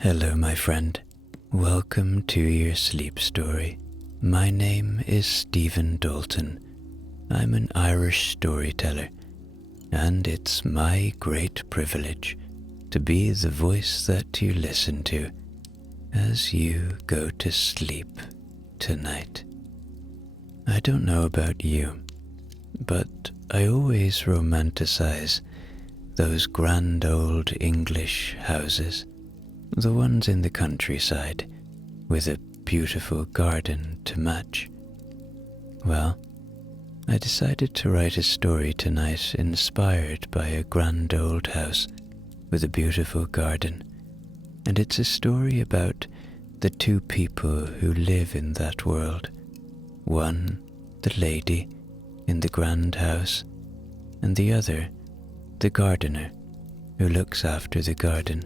Hello, my friend. Welcome to your sleep story. My name is Stephen Dalton. I'm an Irish storyteller, and it's my great privilege to be the voice that you listen to as you go to sleep tonight. I don't know about you, but I always romanticize those grand old English houses, the ones in the countryside with a beautiful garden to match. Well, I decided to write a story tonight inspired by a grand old house with a beautiful garden, and it's a story about the two people who live in that world. One, the lady in the grand house, and the other, the gardener who looks after the garden.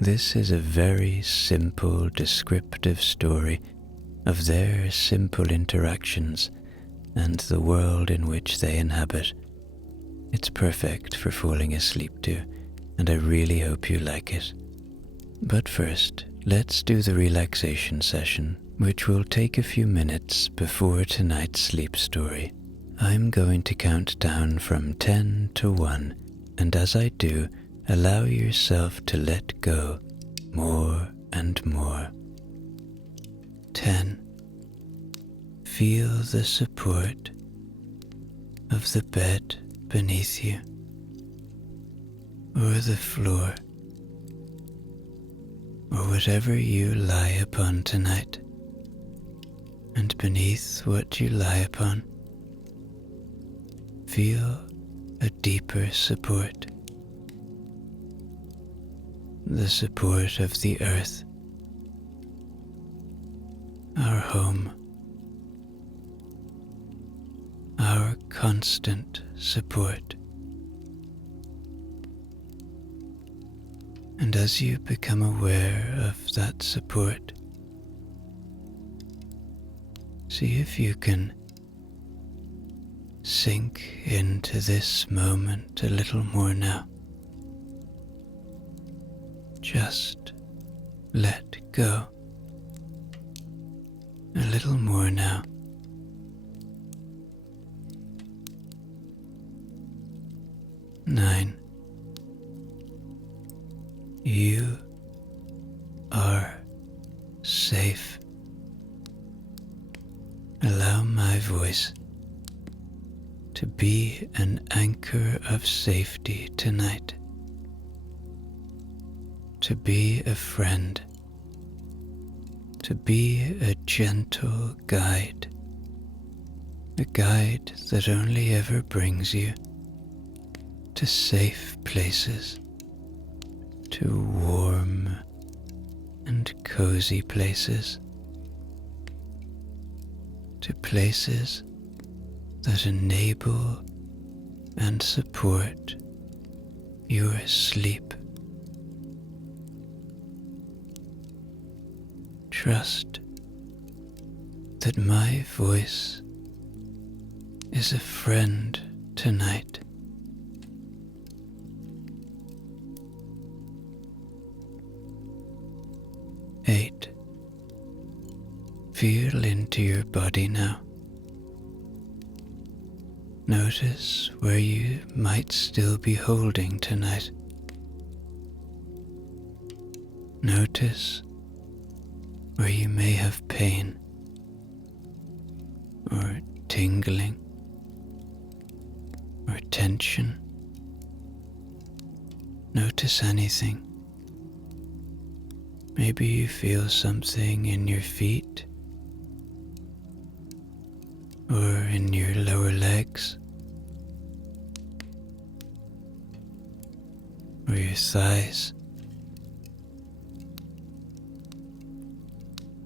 This is a very simple, descriptive story of their simple interactions and the world in which they inhabit. It's perfect for falling asleep to, and I really hope you like it. But first, let's do the relaxation session, which will take a few minutes before tonight's sleep story. I'm going to count down from 10 to 1, and as I do, allow yourself to let go more and more. 10. Feel the support of the bed beneath you, or the floor, or whatever you lie upon tonight. And beneath what you lie upon, feel a deeper support. The support of the earth, our home, our constant support. And as you become aware of that support, see if you can sink into this moment a little more now. Just let go. A little more now. Nine. You are safe. Allow my voice to be an anchor of safety tonight. To be a friend, to be a gentle guide, a guide that only ever brings you to safe places, to warm and cozy places, to places that enable and support your sleep. Trust that my voice is a friend tonight. Eight. Feel into your body now. Notice where you might still be holding tonight. Notice where you may have pain or tingling or tension. Notice anything. Maybe you feel something in your feet or in your lower legs or your thighs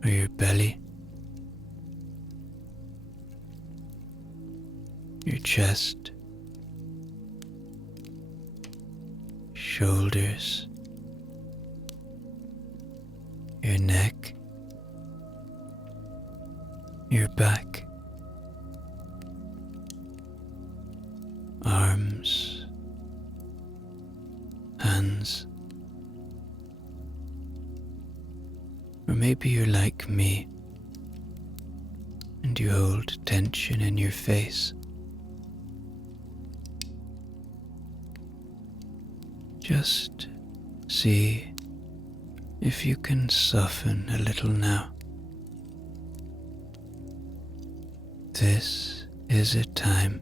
or your belly, your chest, shoulders, your neck, your back, arms, hands, maybe you're like me and you hold tension in your face. Just see if you can soften a little now. This is a time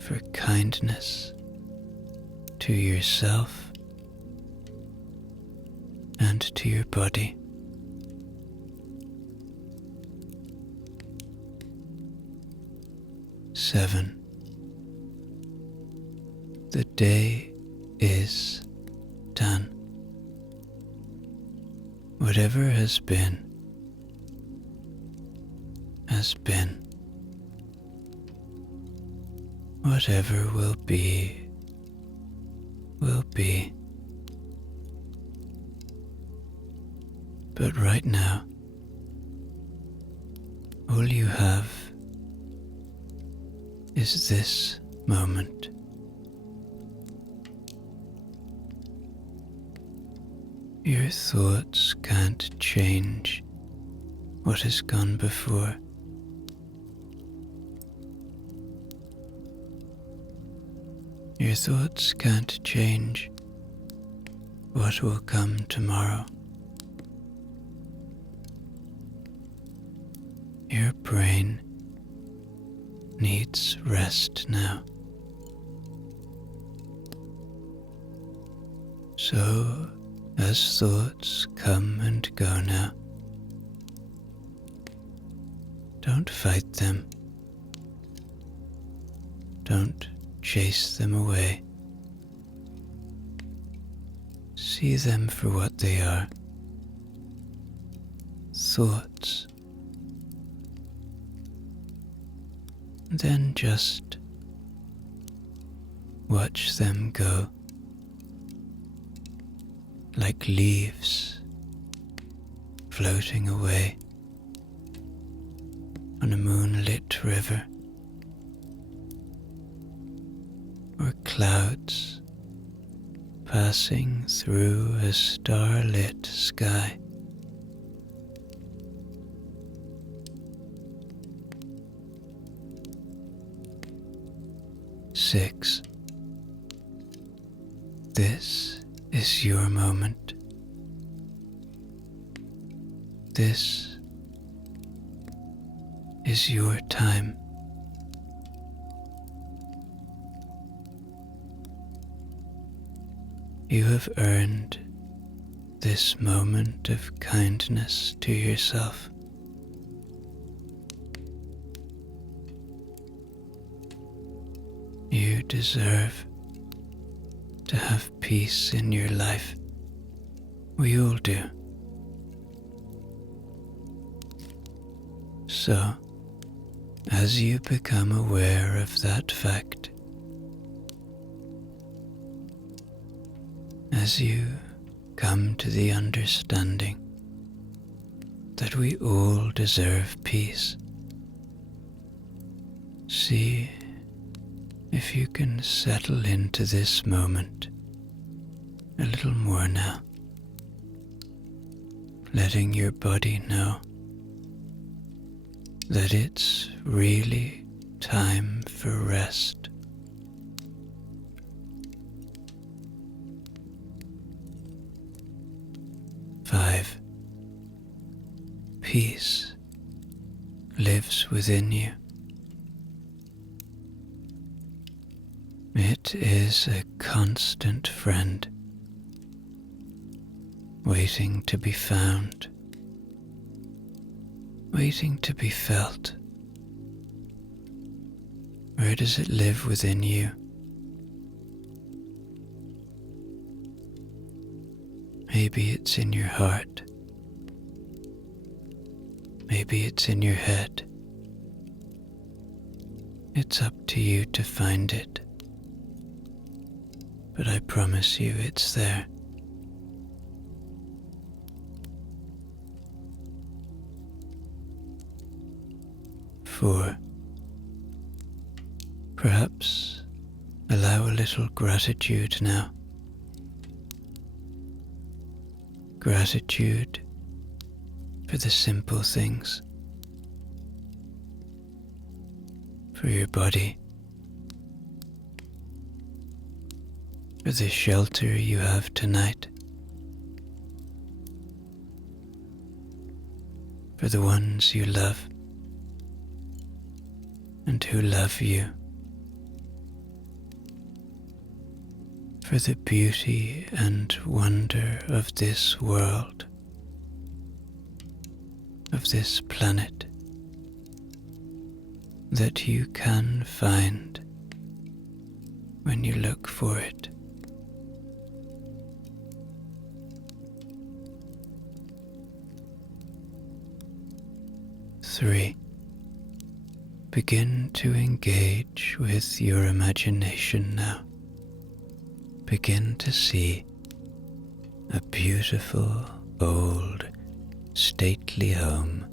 for kindness to yourself and to your body. Seven. The day is done. Whatever has been, has been. Whatever will be, will be. But right now, all you have is this moment. Your thoughts can't change what has gone before. Your thoughts can't change what will come tomorrow. Your brain needs rest now. So, as thoughts come and go now, don't fight them. Don't chase them away. See them for what they are. Thoughts. Then just watch them go like leaves floating away on a moonlit river, or clouds passing through a starlit sky. Six. This is your moment. This is your time. You have earned this moment of kindness to yourself. You deserve to have peace in your life. We all do. So, as you become aware of that fact, as you come to the understanding that we all deserve peace, see if you can settle into this moment a little more now, letting your body know that it's really time for rest. Five. Peace lives within you. It is a constant friend, waiting to be found, waiting to be felt. Where does it live within you? Maybe it's in your heart. Maybe it's in your head. It's up to you to find it. But I promise you it's there. Four. Perhaps allow a little gratitude now. gratitude for the simple things, for your body, for the shelter you have tonight, for the ones you love and who love you, for the beauty and wonder of this world, of this planet, that you can find when you look for it. Three, begin to engage with your imagination now. Begin to see a beautiful, old, stately home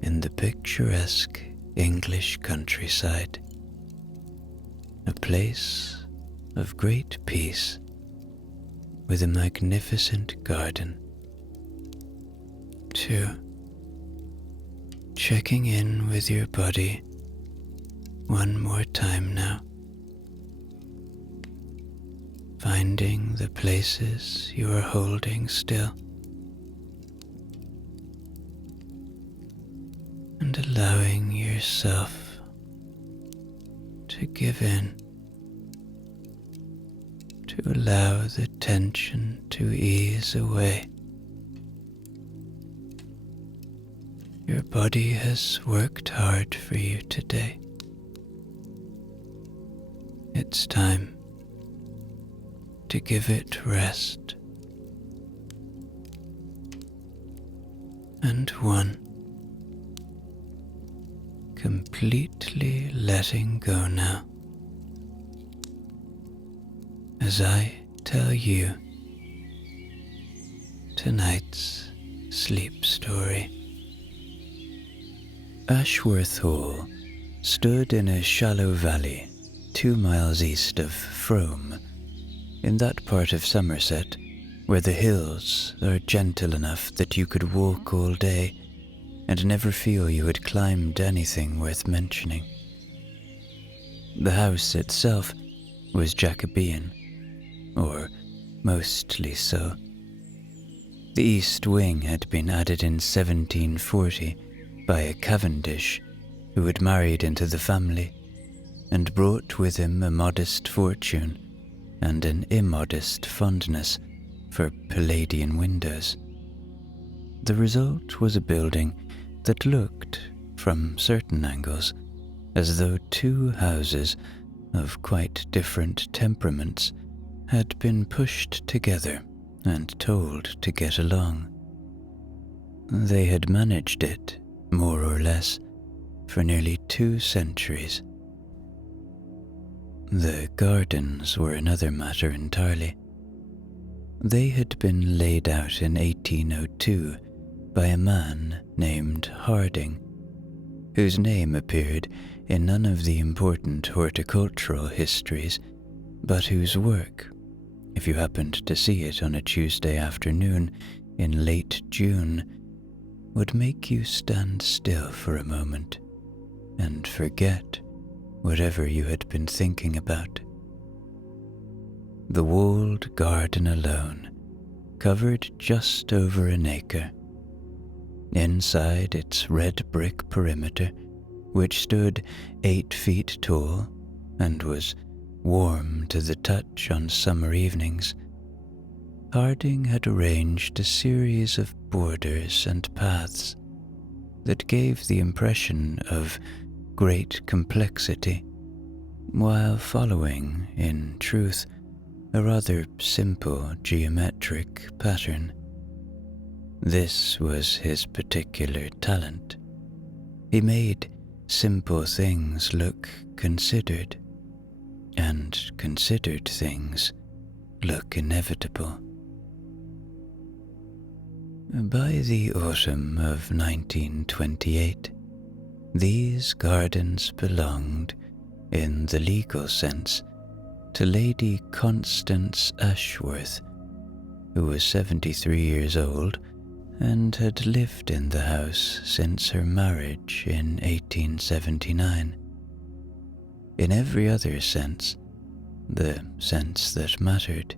in the picturesque English countryside. A place of great peace with a magnificent garden. 2. Checking in with your body one more time now. Finding the places you are holding still. And allowing yourself to give in, to allow the tension to ease away. Your body has worked hard for you today. It's time to give it rest. And 1. Completely letting go now. As I tell you tonight's sleep story. Ashworth Hall stood in a shallow valley 2 miles east of Frome, in that part of Somerset where the hills are gentle enough that you could walk all day and never feel you had climbed anything worth mentioning. The house itself was Jacobean, or mostly so. The east wing had been added in 1740 by a Cavendish who had married into the family and brought with him a modest fortune and an immodest fondness for Palladian windows. The result was a building that looked, from certain angles, as though 2 houses of quite different temperaments had been pushed together and told to get along. They had managed it, more or less, for nearly 2 centuries. The gardens were another matter entirely. They had been laid out in 1802 by a man named Harding, whose name appeared in none of the important horticultural histories, but whose work, if you happened to see it on a Tuesday afternoon in late June, would make you stand still for a moment and forget whatever you had been thinking about. The walled garden alone covered just over an acre. Inside its red brick perimeter, which stood 8 feet tall and was warm to the touch on summer evenings, Harding had arranged a series of borders and paths that gave the impression of great complexity, while following, in truth, a rather simple geometric pattern. This was his particular talent. He made simple things look considered, and considered things look inevitable. By the autumn of 1928, these gardens belonged, in the legal sense, to Lady Constance Ashworth, who was 73 years old and had lived in the house since her marriage in 1879. In every other sense, the sense that mattered,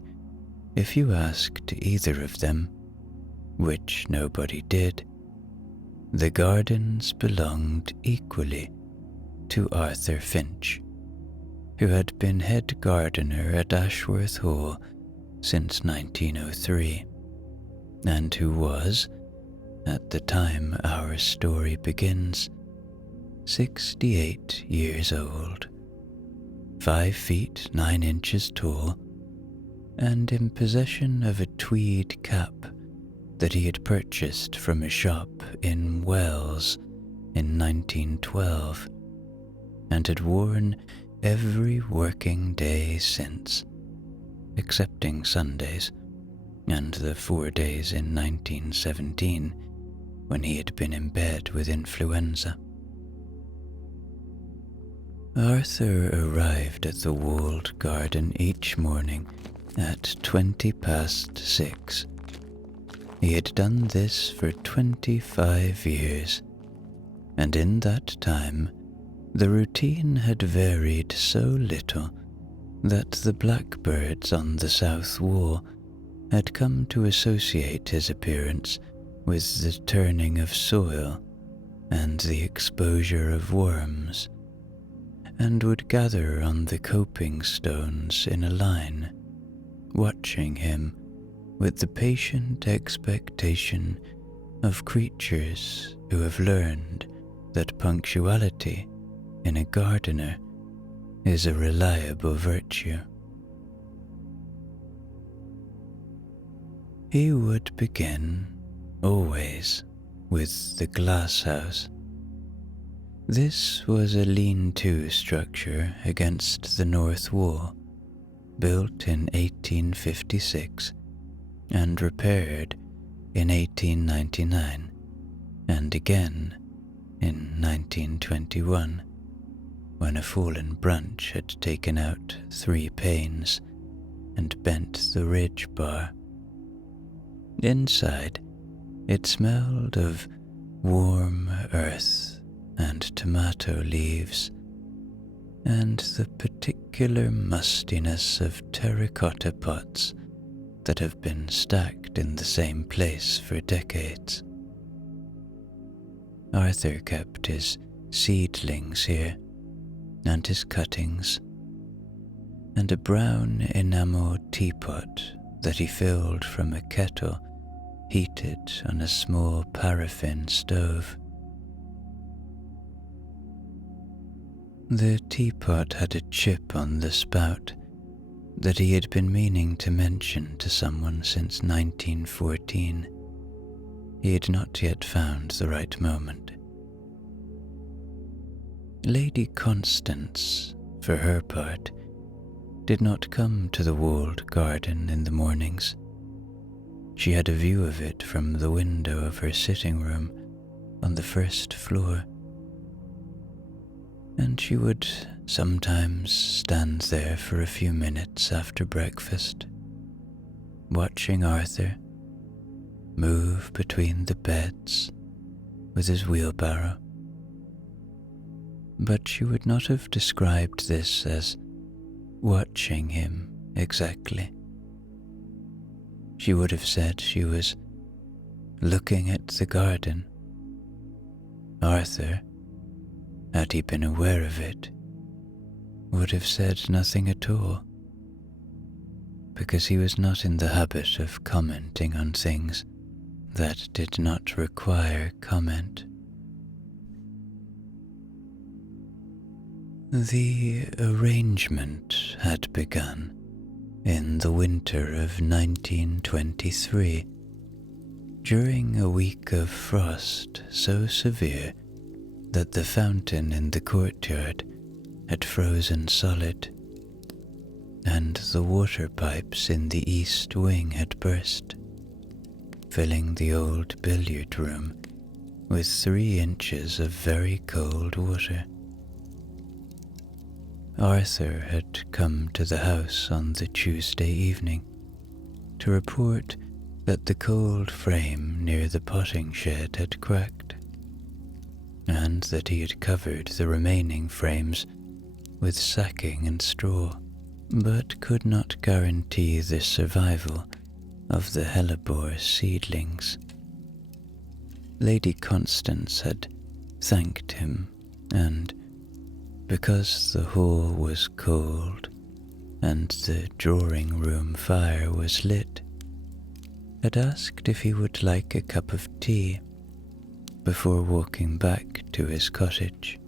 if you asked either of them, which nobody did, the gardens belonged equally to Arthur Finch, who had been head gardener at Ashworth Hall since 1903, and who was, at the time our story begins, 68 years old, 5 feet 9 inches tall, and in possession of a tweed cap that he had purchased from a shop in Wells in 1912, and had worn every working day since, excepting Sundays and the 4 days in 1917 when he had been in bed with influenza. Arthur arrived at the walled garden each morning at 6:20. He had done this for 25 years, and in that time the routine had varied so little that the blackbirds on the south wall had come to associate his appearance with the turning of soil and the exposure of worms, and would gather on the coping stones in a line, watching him with the patient expectation of creatures who have learned that punctuality in a gardener is a reliable virtue. He would begin, always, with the glass house. This was a lean-to structure against the north wall, built in 1856 and repaired in 1899 and again in 1921, when a fallen branch had taken out 3 panes and bent the ridge bar. Inside, it smelled of warm earth and tomato leaves, and the particular mustiness of terracotta pots that have been stacked in the same place for decades. Arthur kept his seedlings here, and his cuttings, and a brown enamel teapot that he filled from a kettle heated on a small paraffin stove. The teapot had a chip on the spout that he had been meaning to mention to someone since 1914. He had not yet found the right moment. Lady Constance, for her part, did not come to the walled garden in the mornings. She had a view of it from the window of her sitting room on the first floor, and she would sometimes stand there for a few minutes after breakfast, watching Arthur move between the beds with his wheelbarrow. But she would not have described this as watching him exactly. She would have said she was looking at the garden. Arthur, had he been aware of it, would have said nothing at all, because he was not in the habit of commenting on things that did not require comment. The arrangement had begun in the winter of 1923, during a week of frost so severe that the fountain in the courtyard had frozen solid, and the water pipes in the east wing had burst, filling the old billiard room with 3 inches of very cold water. Arthur had come to the house on the Tuesday evening to report that the cold frame near the potting shed had cracked, and that he had covered the remaining frames with sacking and straw, but could not guarantee the survival of the hellebore seedlings. Lady Constance had thanked him, and because the hall was cold and the drawing-room fire was lit, had asked if he would like a cup of tea before walking back to his cottage.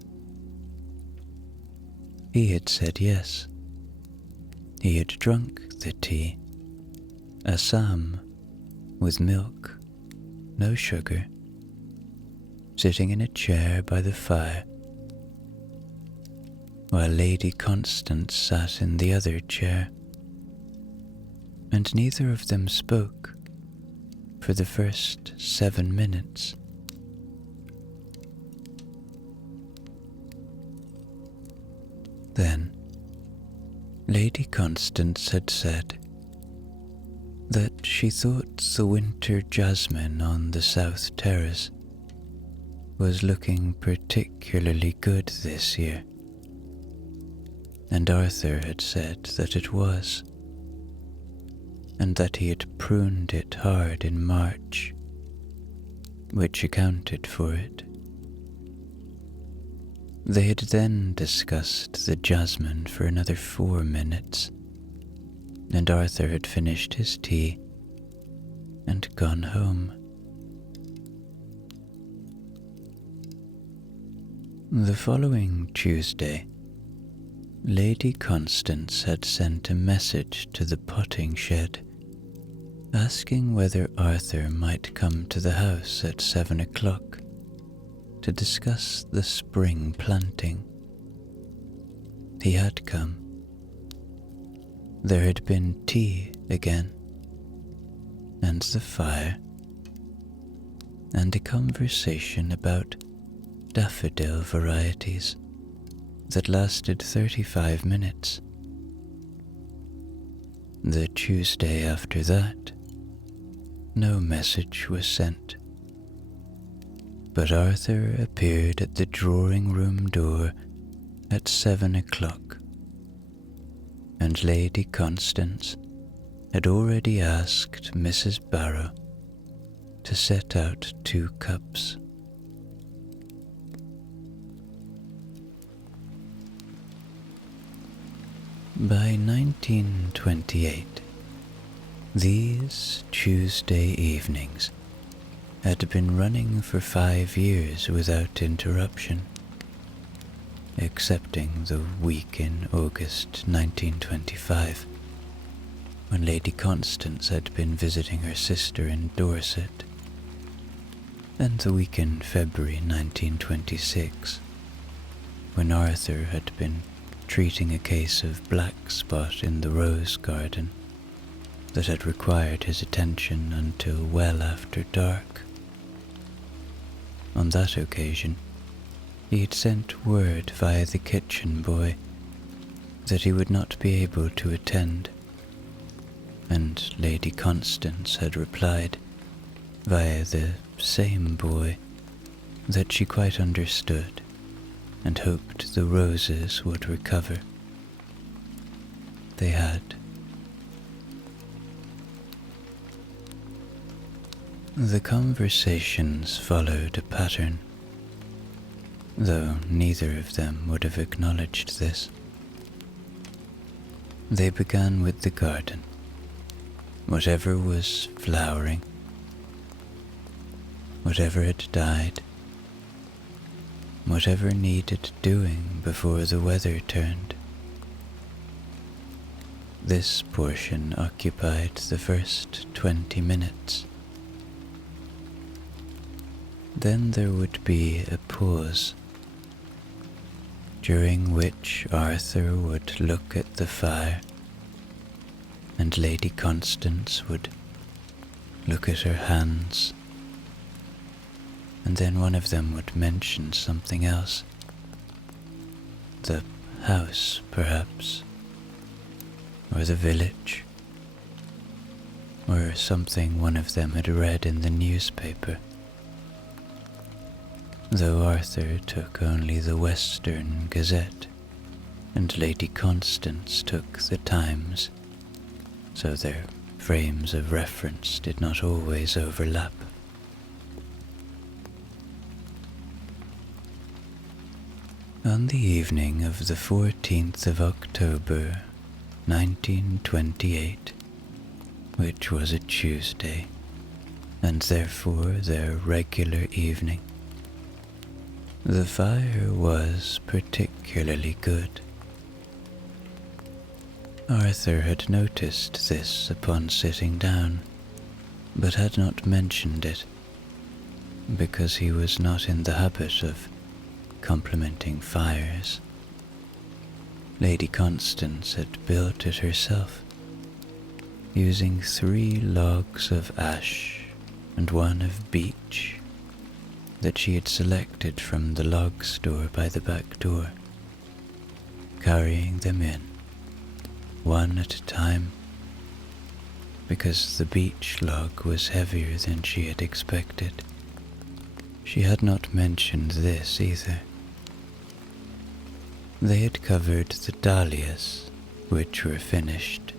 He had said yes. He had drunk the tea, Assam, with milk, no sugar, sitting in a chair by the fire, while Lady Constance sat in the other chair, and neither of them spoke for the first 7 minutes. Then, Lady Constance had said that she thought the winter jasmine on the south terrace was looking particularly good this year, and Arthur had said that it was, and that he had pruned it hard in March, which accounted for it. They had then discussed the jasmine for another 4 minutes, and Arthur had finished his tea and gone home. The following Tuesday, Lady Constance had sent a message to the potting shed asking whether Arthur might come to the house at 7 o'clock to discuss the spring planting. He had come. There had been tea again, and the fire, and a conversation about daffodil varieties that lasted 35 minutes. The Tuesday after that, no message was sent, but Arthur appeared at the drawing-room door at 7 o'clock, and Lady Constance had already asked Mrs. Barrow to set out 2 cups. By 1928, these Tuesday evenings had been running for 5 years without interruption, excepting the week in August 1925, when Lady Constance had been visiting her sister in Dorset, and the week in February 1926, when Arthur had been treating a case of black spot in the rose garden that had required his attention until well after dark. On that occasion, he had sent word via the kitchen boy that he would not be able to attend, and Lady Constance had replied via the same boy that she quite understood and hoped the roses would recover. They had. The conversations followed a pattern, though neither of them would have acknowledged this. They began with the garden, whatever was flowering, whatever had died, whatever needed doing before the weather turned. This portion occupied the first 20 minutes. Then there would be a pause, during which Arthur would look at the fire, and Lady Constance would look at her hands, and then one of them would mention something else. The house, perhaps, or the village, or something one of them had read in the newspaper. Though Arthur took only the Western Gazette, and Lady Constance took the Times, so their frames of reference did not always overlap. On the evening of the 14th of October, 1928, which was a Tuesday, and therefore their regular evening, the fire was particularly good. Arthur had noticed this upon sitting down, but had not mentioned it, because he was not in the habit of complimenting fires. Lady Constance had built it herself, using 3 logs of ash and 1 of beech that she had selected from the log store by the back door, carrying them in, one at a time, because the beech log was heavier than she had expected. She had not mentioned this either. They had covered the dahlias, which were finished,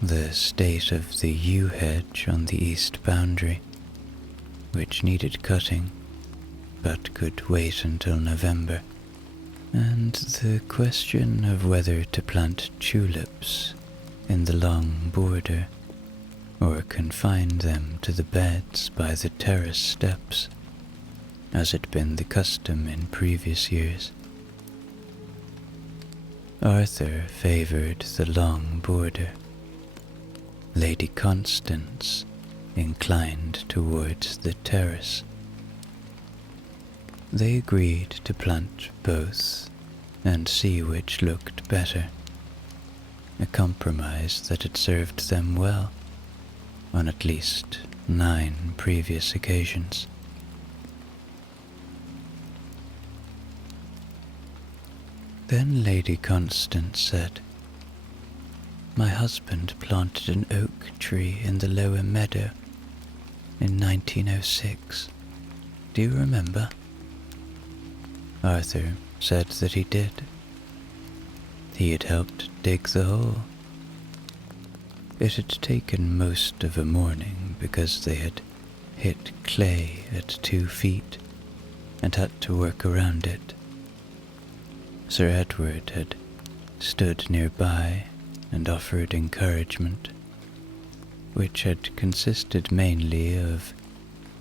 the state of the yew hedge on the east boundary, which needed cutting, but could wait until November, and the question of whether to plant tulips in the long border, or confine them to the beds by the terrace steps, as had been the custom in previous years. Arthur favoured the long border. Lady Constance inclined towards the terrace. They agreed to plant both and see which looked better, a compromise that had served them well on at least 9 previous occasions. Then Lady Constance said, "My husband planted an oak tree in the lower meadow in 1906. Do you remember?" Arthur said that he did. He had helped dig the hole. It had taken most of a morning because they had hit clay at 2 feet and had to work around it. Sir Edward had stood nearby and offered encouragement, which had consisted mainly of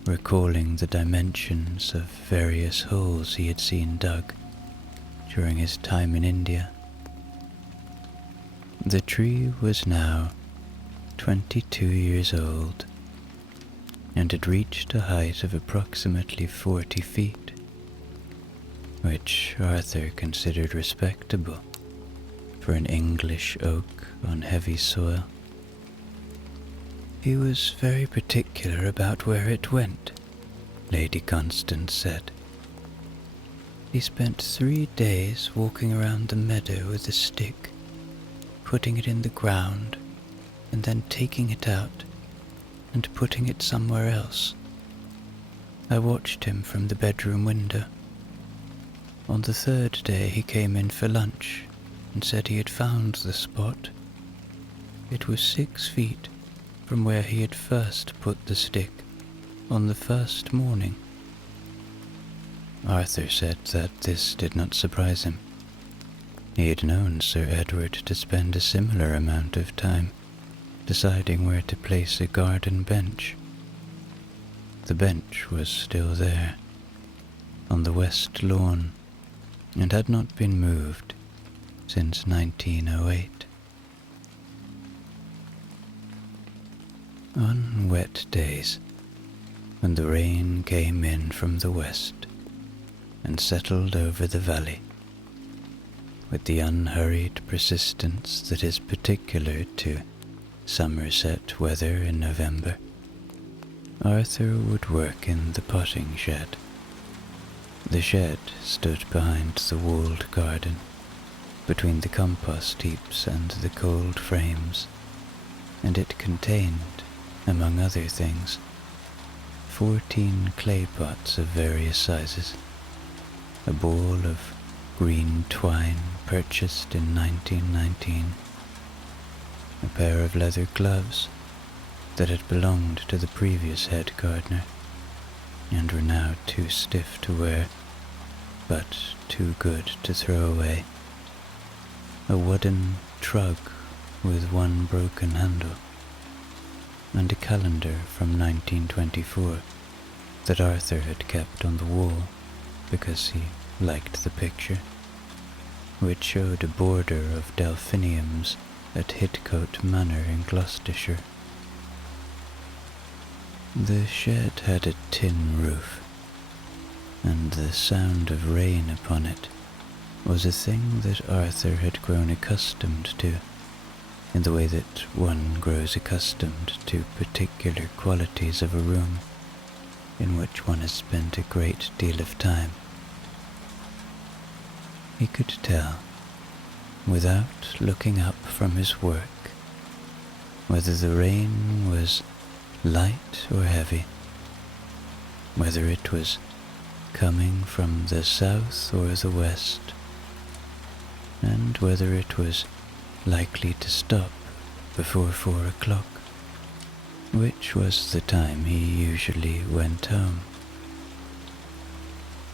recalling the dimensions of various holes he had seen dug during his time in India. The tree was now 22 years old and had reached a height of approximately 40 feet, which Arthur considered respectable for an English oak on heavy soil. He was very particular about where it went, Lady Constance said. He spent 3 days walking around the meadow with a stick, putting it in the ground, and then taking it out and putting it somewhere else. I watched him from the bedroom window. On the 3rd day he came in for lunch and said he had found the spot. It was 6 feet from where he had first put the stick on the first morning. Arthur said that this did not surprise him. He had known Sir Edward to spend a similar amount of time deciding where to place a garden bench. The bench was still there, on the west lawn, and had not been moved since 1908. On wet days, when the rain came in from the west and settled over the valley, with the unhurried persistence that is particular to Somerset weather in November, Arthur would work in the potting shed. The shed stood behind the walled garden, between the compost heaps and the cold frames, and it contained, among other things, 14 clay pots of various sizes, a ball of green twine purchased in 1919, a pair of leather gloves that had belonged to the previous head gardener and were now too stiff to wear, but too good to throw away, a wooden trug with one broken handle, and a calendar from 1924 that Arthur had kept on the wall because he liked the picture, which showed a border of delphiniums at Hidcote Manor in Gloucestershire. The shed had a tin roof, and the sound of rain upon it was a thing that Arthur had grown accustomed to, in the way that one grows accustomed to particular qualities of a room in which one has spent a great deal of time. He could tell, without looking up from his work, whether the rain was light or heavy, whether it was coming from the south or the west, and whether it was likely to stop before 4 o'clock, which was the time he usually went home.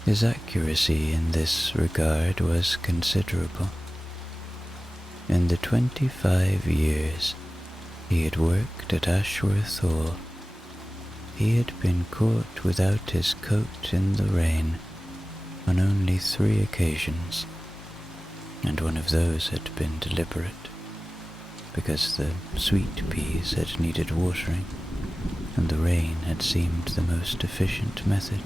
His accuracy in this regard was considerable. In the 25 years he had worked at Ashworth Hall, he had been caught without his coat in the rain on only 3 occasions, and one of those had been deliberate, because the sweet peas had needed watering, and the rain had seemed the most efficient method.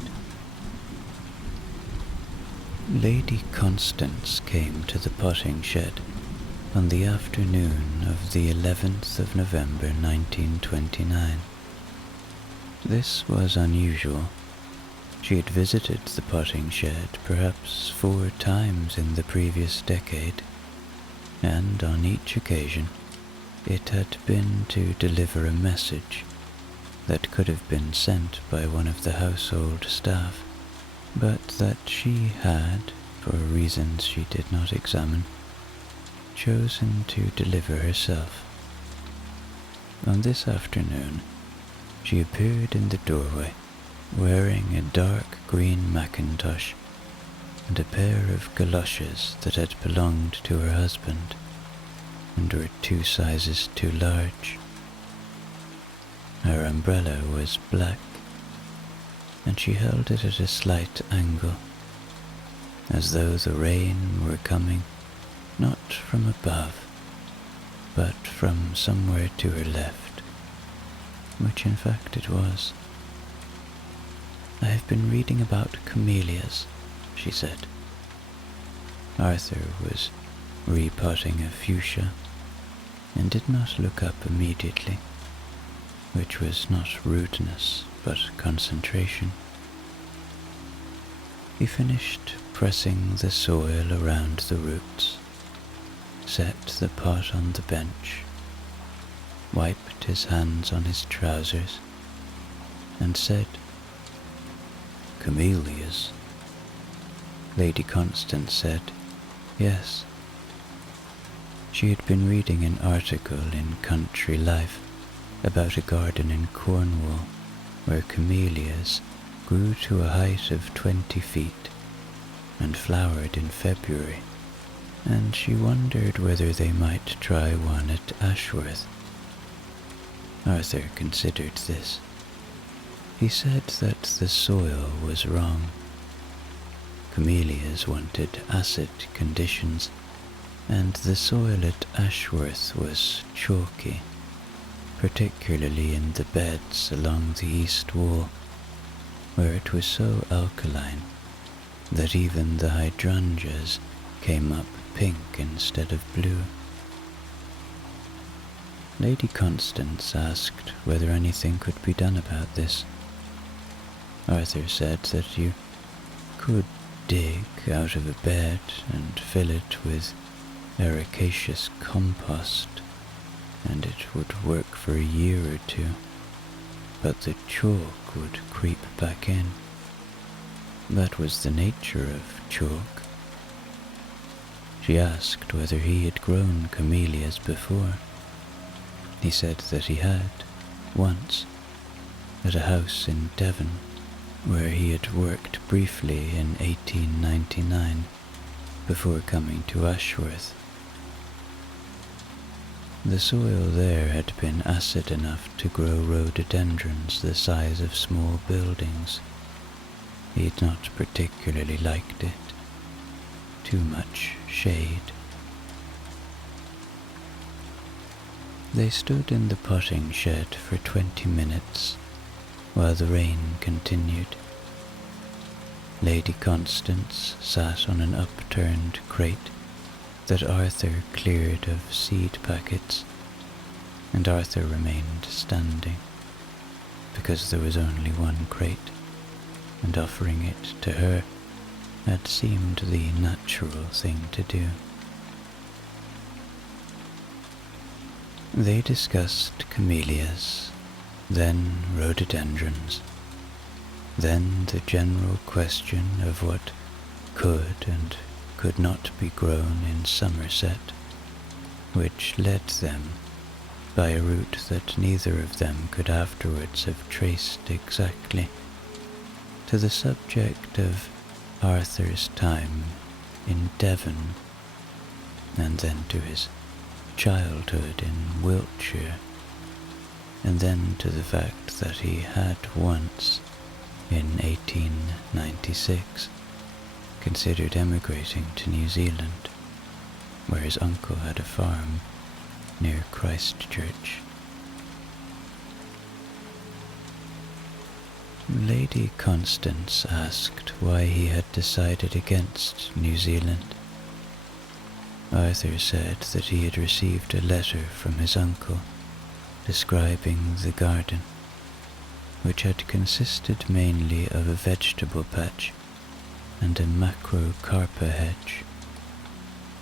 Lady Constance came to the potting shed on the afternoon of the 11th of November 1929. This was unusual. She had visited the potting shed perhaps 4 times in the previous decade, and on each occasion it had been to deliver a message that could have been sent by one of the household staff, but that she had, for reasons she did not examine, chosen to deliver herself. On this afternoon, she appeared in the doorway, wearing a dark green mackintosh and a pair of galoshes that had belonged to her husband and were 2 sizes too large. Her umbrella was black, and she held it at a slight angle, as though the rain were coming not from above, but from somewhere to her left, which in fact it was. "I have been reading about camellias," she said. Arthur was repotting a fuchsia, and did not look up immediately, which was not rudeness, but concentration. He finished pressing the soil around the roots, set the pot on the bench, wiped his hands on his trousers, and said, "Camellias?" Lady Constance said, "Yes." She had been reading an article in Country Life about a garden in Cornwall where camellias grew to a height of 20 feet and flowered in February, and she wondered whether they might try one at Ashworth. Arthur considered this. He said that the soil was wrong. Camellias wanted acid conditions, and the soil at Ashworth was chalky, particularly in the beds along the east wall, where it was so alkaline that even the hydrangeas came up pink instead of blue. Lady Constance asked whether anything could be done about this. Arthur said that you could dig out of a bed and fill it with ericaceous compost, and it would work for a year or two, but the chalk would creep back in. That was the nature of chalk. She asked whether he had grown camellias before. He said that he had, once, at a house in Devon, where he had worked briefly in 1899 before coming to Ashworth. The soil there had been acid enough to grow rhododendrons the size of small buildings. He had not particularly liked it. Too much shade. They stood in the potting shed for 20 minutes while the rain continued. Lady Constance sat on an upturned crate that Arthur cleared of seed packets, and Arthur remained standing, because there was only one crate, and offering it to her had seemed the natural thing to do. They discussed camellias, then rhododendrons, then the general question of what could and could not be grown in Somerset, which led them, by a route that neither of them could afterwards have traced exactly, to the subject of Arthur's time in Devon, and then to his childhood in Wiltshire, and then to the fact that he had once, in 1896, considered emigrating to New Zealand, where his uncle had a farm near Christchurch. Lady Constance asked why he had decided against New Zealand. Arthur said that he had received a letter from his uncle describing the garden, which had consisted mainly of a vegetable patch and a macrocarpa hedge,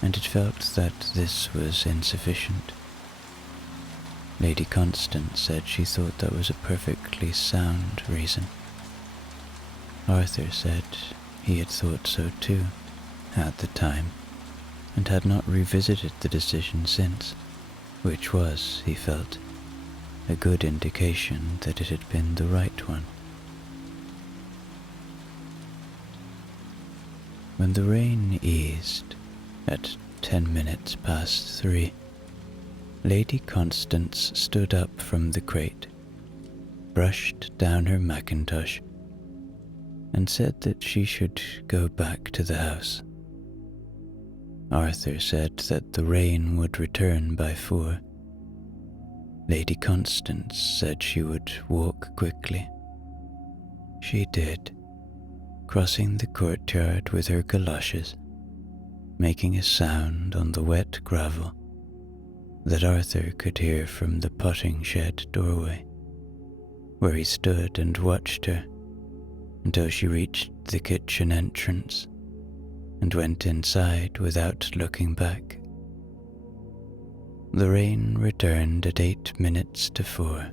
and it felt that this was insufficient. Lady Constance said she thought that was a perfectly sound reason. Arthur said he had thought so too, at the time, and had not revisited the decision since, which was, he felt, a good indication that it had been the right one. When the rain eased, at 10 minutes past 3, Lady Constance stood up from the crate, brushed down her mackintosh, and said that she should go back to the house. Arthur said that the rain would return by 4. Lady Constance said she would walk quickly. She did, crossing the courtyard with her galoshes, making a sound on the wet gravel that Arthur could hear from the potting shed doorway, where he stood and watched her until she reached the kitchen entrance and went inside without looking back. The rain returned at 8 minutes to 4,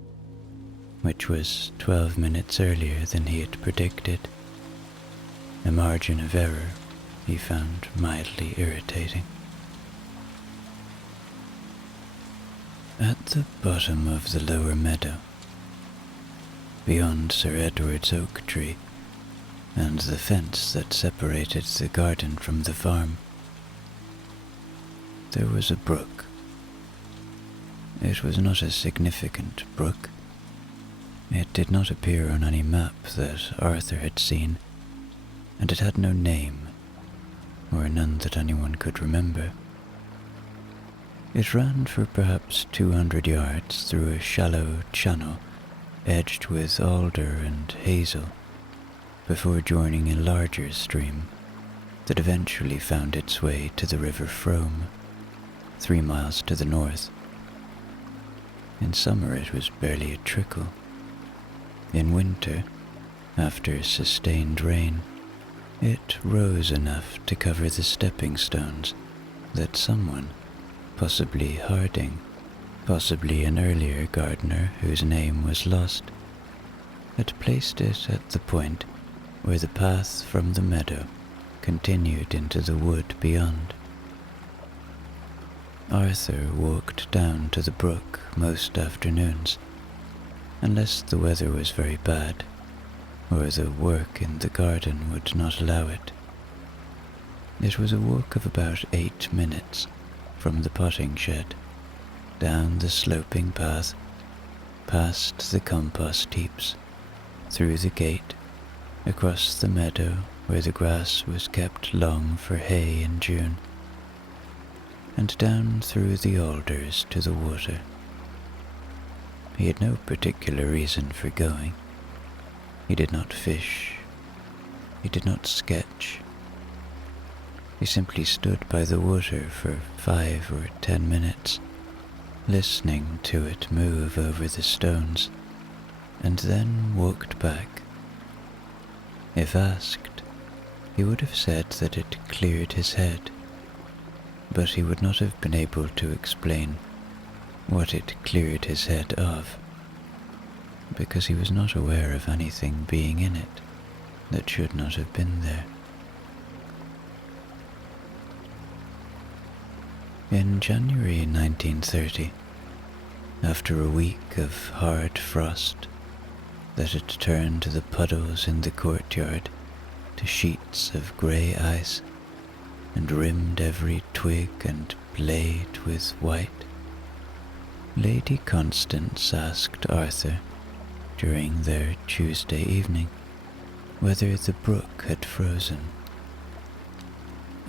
which was 12 minutes earlier than he had predicted, a margin of error he found mildly irritating. At the bottom of the lower meadow, beyond Sir Edward's oak tree and the fence that separated the garden from the farm, there was a brook. It was not a significant brook. It did not appear on any map that Arthur had seen, and it had no name, or none that anyone could remember. It ran for perhaps 200 yards through a shallow channel edged with alder and hazel, before joining a larger stream that eventually found its way to the River Frome, 3 miles to the north. In summer it was barely a trickle. In winter, after sustained rain, it rose enough to cover the stepping stones that someone, possibly Harding, Possibly an earlier gardener whose name was lost had placed it at the point where the path from the meadow continued into the wood beyond. Arthur walked down to the brook most afternoons, unless the weather was very bad, or the work in the garden would not allow it. It was a walk of about 8 minutes from the potting shed, down the sloping path, past the compost heaps, through the gate, across the meadow where the grass was kept long for hay in June, and down through the alders to the water. He had no particular reason for going. He did not fish. He did not sketch. He simply stood by the water for 5 or 10 minutes, listening to it move over the stones, and then walked back. If asked, he would have said that it cleared his head, but he would not have been able to explain what it cleared his head of, because he was not aware of anything being in it that should not have been there. In January 1930, after a week of hard frost that had turned the puddles in the courtyard to sheets of grey ice and rimmed every twig and blade with white, Lady Constance asked Arthur, during their Tuesday evening, whether the brook had frozen.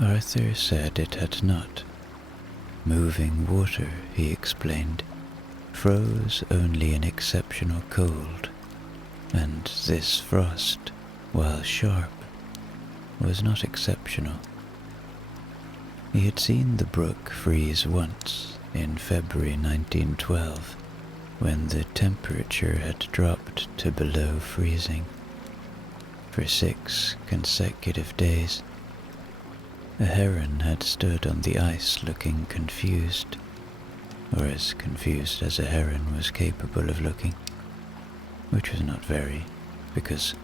Arthur said it had not. Moving water, he explained, froze only in exceptional cold, and this frost, while sharp, was not exceptional. He had seen the brook freeze once in February 1912, when the temperature had dropped to below freezing. For 6 consecutive days, a heron had stood on the ice looking confused, or as confused as a heron was capable of looking, which was not very, because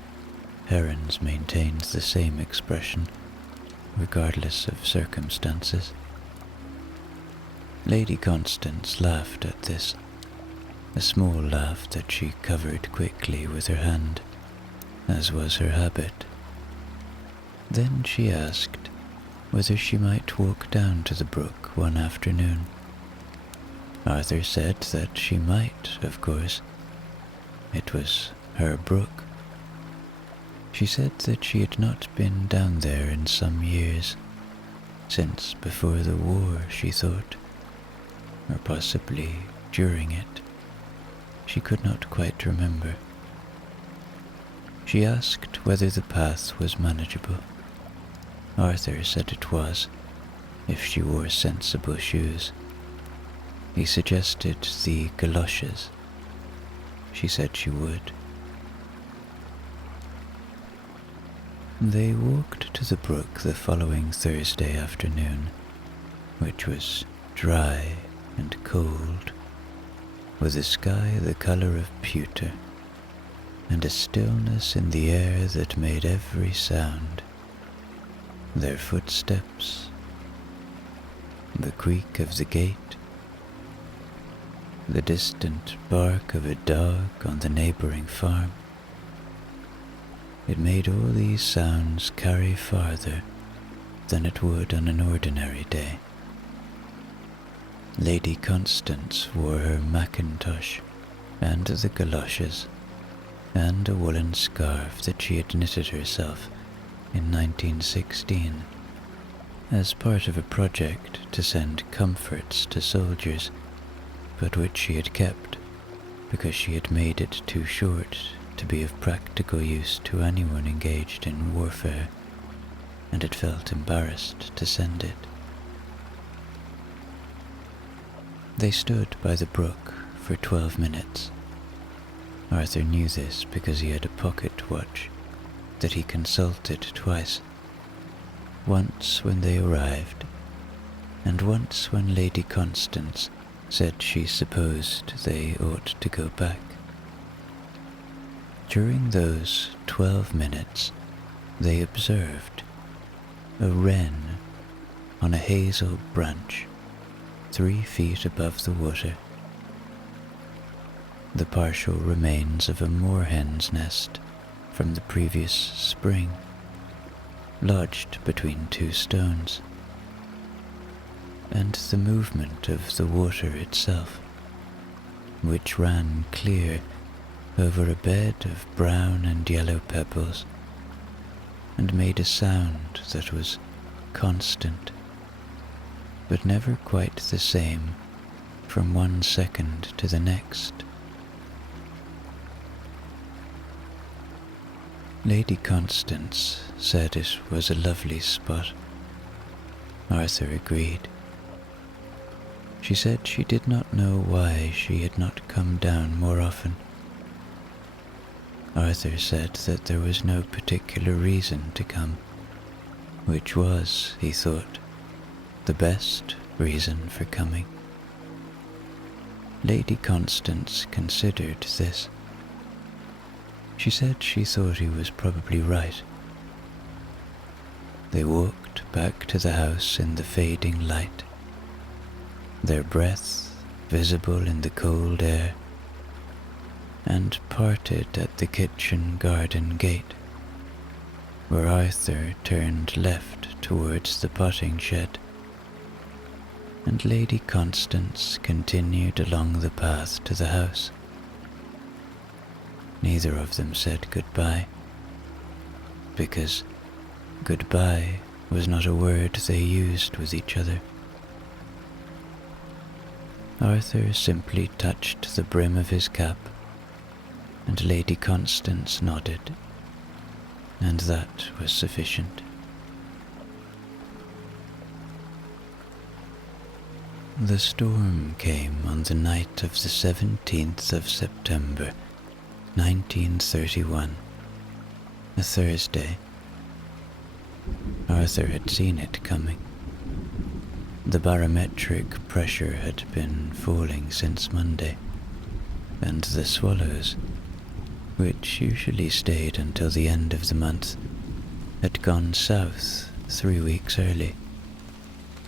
herons maintained the same expression regardless of circumstances. Lady Constance laughed at this, a small laugh that she covered quickly with her hand, as was her habit. Then she asked whether she might walk down to the brook one afternoon. Arthur said that she might, of course. It was her brook. She said that she had not been down there in some years, since before the war, she thought, or possibly during it. She could not quite remember. She asked whether the path was manageable. Arthur said it was, if she wore sensible shoes. He suggested the galoshes. She said she would. They walked to the brook the following Thursday afternoon, which was dry and cold, with a sky the colour of pewter, and a stillness in the air that made every sound. Their footsteps, the creak of the gate, the distant bark of a dog on the neighbouring farm. It made all these sounds carry farther than it would on an ordinary day. Lady Constance wore her mackintosh and the galoshes, and a woolen scarf that she had knitted herself in 1916, as part of a project to send comforts to soldiers, but which she had kept because she had made it too short to be of practical use to anyone engaged in warfare, and had felt embarrassed to send it. They stood by the brook for 12 minutes. Arthur knew this because he had a pocket watch that he consulted twice, once when they arrived, and once when Lady Constance said she supposed they ought to go back. During those 12 minutes, they observed a wren on a hazel branch 3 feet above the water, the partial remains of a moorhen's nest from the previous spring, lodged between 2 stones, and the movement of the water itself, which ran clear over a bed of brown and yellow pebbles, and made a sound that was constant, but never quite the same from one second to the next. Lady Constance said it was a lovely spot. Arthur agreed. She said she did not know why she had not come down more often. Arthur said that there was no particular reason to come, which was, he thought, the best reason for coming. Lady Constance considered this. She said she thought he was probably right. They walked back to the house in the fading light, their breath visible in the cold air, and parted at the kitchen garden gate, where Arthur turned left towards the potting shed, and Lady Constance continued along the path to the house. Neither of them said goodbye, because goodbye was not a word they used with each other. Arthur simply touched the brim of his cap, and Lady Constance nodded, and that was sufficient. The storm came on the night of the 17th of September, 1931, a Thursday. Arthur had seen it coming. The barometric pressure had been falling since Monday, and the swallows, which usually stayed until the end of the month, had gone south 3 weeks early,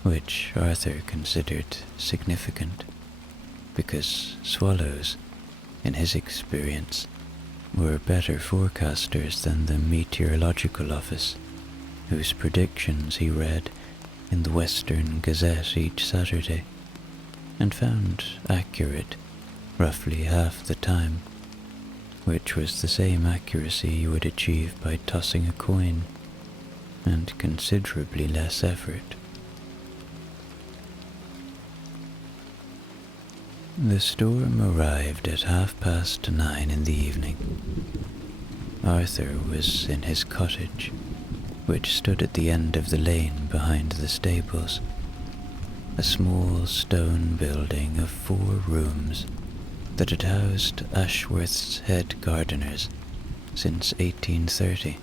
which Arthur considered significant, because swallows, in his experience, were better forecasters than the meteorological office, whose predictions he read in the Western Gazette each Saturday, and found accurate roughly half the time, which was the same accuracy you would achieve by tossing a coin, and considerably less effort. The storm arrived at 9:30 in the evening. Arthur was in his cottage, which stood at the end of the lane behind the stables, a small stone building of 4 rooms that had housed Ashworth's head gardeners since 1830,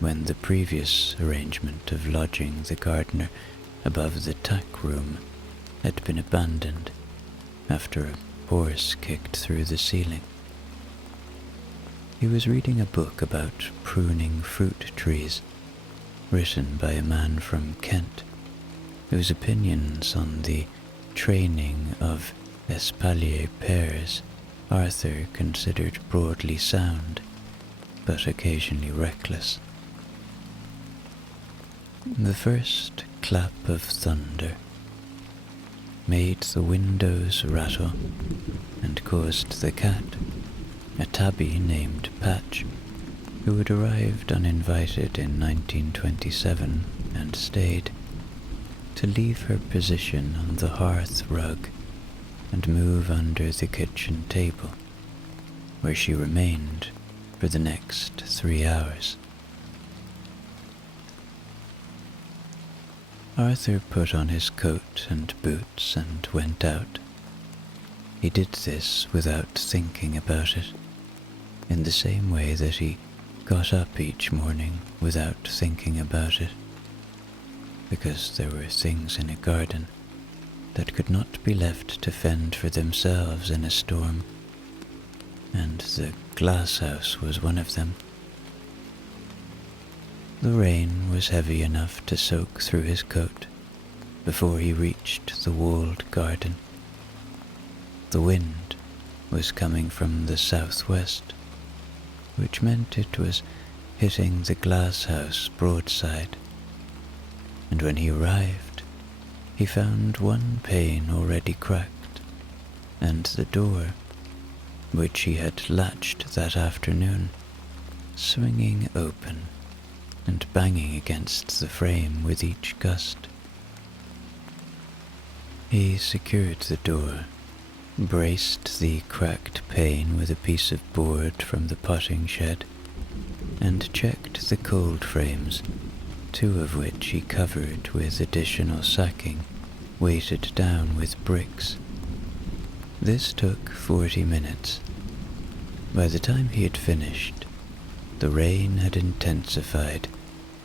when the previous arrangement of lodging the gardener above the tack room had been abandoned after a horse kicked through the ceiling. He was reading a book about pruning fruit trees, written by a man from Kent, whose opinions on the training of espalier pears Arthur considered broadly sound, but occasionally reckless. The first clap of thunder made the windows rattle and caused the cat, a tabby named Patch, who had arrived uninvited in 1927 and stayed, to leave her position on the hearth rug and move under the kitchen table, where she remained for the next 3 hours. Arthur put on his coat and boots and went out. He did this without thinking about it, in the same way that he got up each morning without thinking about it, because there were things in a garden that could not be left to fend for themselves in a storm, and the glass house was one of them. The rain was heavy enough to soak through his coat before he reached the walled garden. The wind was coming from the southwest, which meant it was hitting the glass house broadside, and when he arrived, he found one pane already cracked, and the door, which he had latched that afternoon, swinging open and banging against the frame with each gust. He secured the door, braced the cracked pane with a piece of board from the potting shed, and checked the cold frames, 2 of which he covered with additional sacking, weighted down with bricks. This took 40 minutes. By the time he had finished, the rain had intensified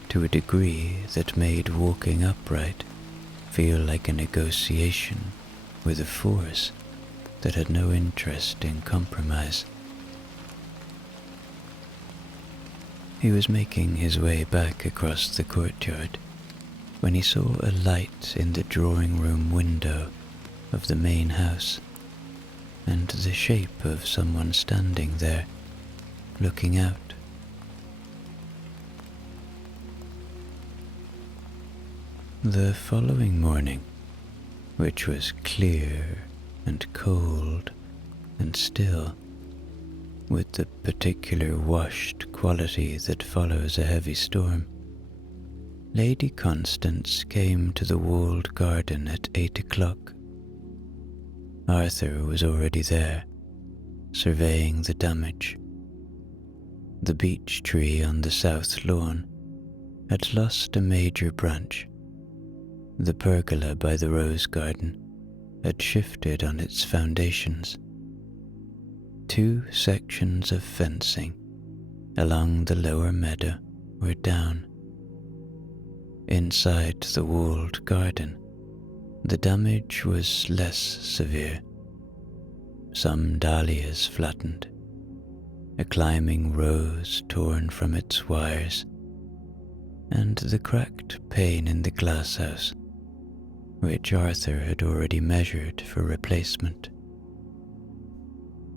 to a degree that made walking upright feel like a negotiation with a force that had no interest in compromise. He was making his way back across the courtyard when he saw a light in the drawing-room window of the main house, and the shape of someone standing there, looking out. The following morning, which was clear and cold and still, with the particular washed quality that follows a heavy storm, Lady Constance came to the walled garden at 8 o'clock. Arthur was already there, surveying the damage. The beech tree on the south lawn had lost a major branch. The pergola by the rose garden had shifted on its foundations. 2 sections of fencing along the lower meadow were down. Inside the walled garden, the damage was less severe. Some dahlias flattened, a climbing rose torn from its wires, and the cracked pane in the glass house, which Arthur had already measured for replacement.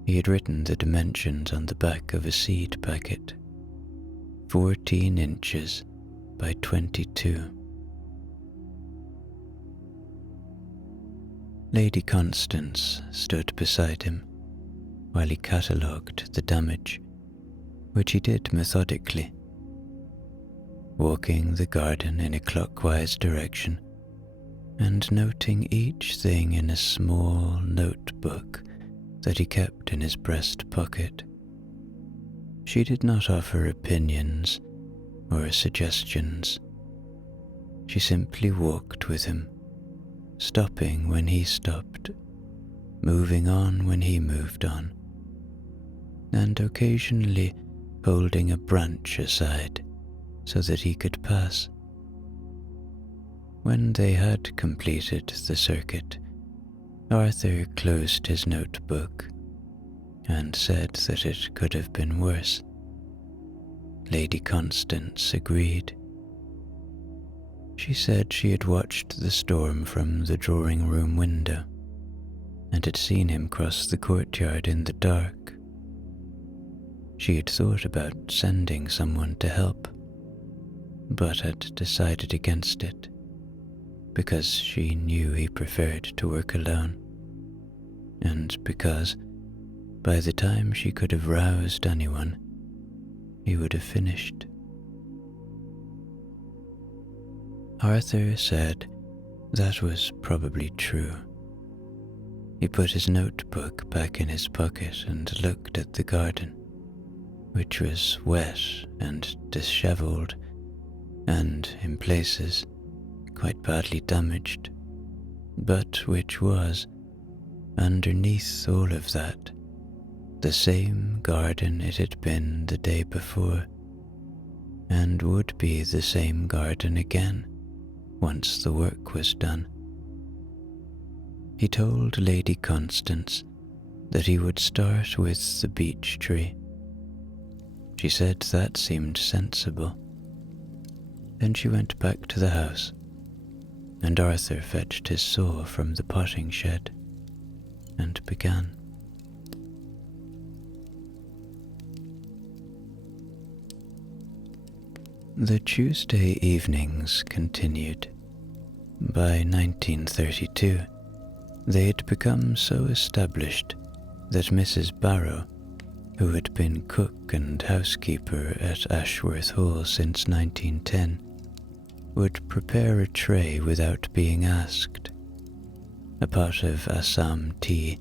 He had written the dimensions on the back of a seed packet, 14 inches by 22. Lady Constance stood beside him while he catalogued the damage, which he did methodically, walking the garden in a clockwise direction and noting each thing in a small notebook that he kept in his breast pocket. She did not offer opinions or suggestions. She simply walked with him, stopping when he stopped, moving on when he moved on, and occasionally holding a branch aside so that he could pass. When they had completed the circuit, Arthur closed his notebook and said that it could have been worse. Lady Constance agreed. She said she had watched the storm from the drawing-room window and had seen him cross the courtyard in the dark. She had thought about sending someone to help, but had decided against it because she knew he preferred to work alone, and because, by the time she could have roused anyone, he would have finished. Arthur said that was probably true. He put his notebook back in his pocket and looked at the garden, which was wet and dishevelled and, in places, quite badly damaged, but which was, underneath all of that, the same garden it had been the day before, and would be the same garden again once the work was done. he told Lady Constance that he would start with the beech tree. She said that seemed sensible. Then she went back to the house, and Arthur fetched his saw from the potting shed and began. The Tuesday evenings continued. By 1932, they had become so established that Mrs. Barrow, who had been cook and housekeeper at Ashworth Hall since 1910, would prepare a tray without being asked. A pot of Assam tea,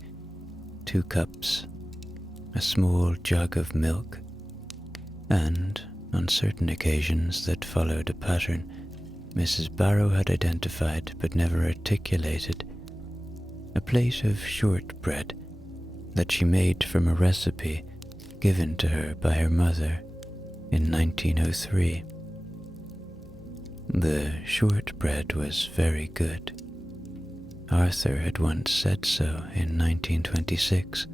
2 cups, a small jug of milk, and, on certain occasions that followed a pattern Mrs. Barrow had identified but never articulated, a plate of shortbread that she made from a recipe given to her by her mother in 1903. The shortbread was very good. Arthur had once said so in 1926,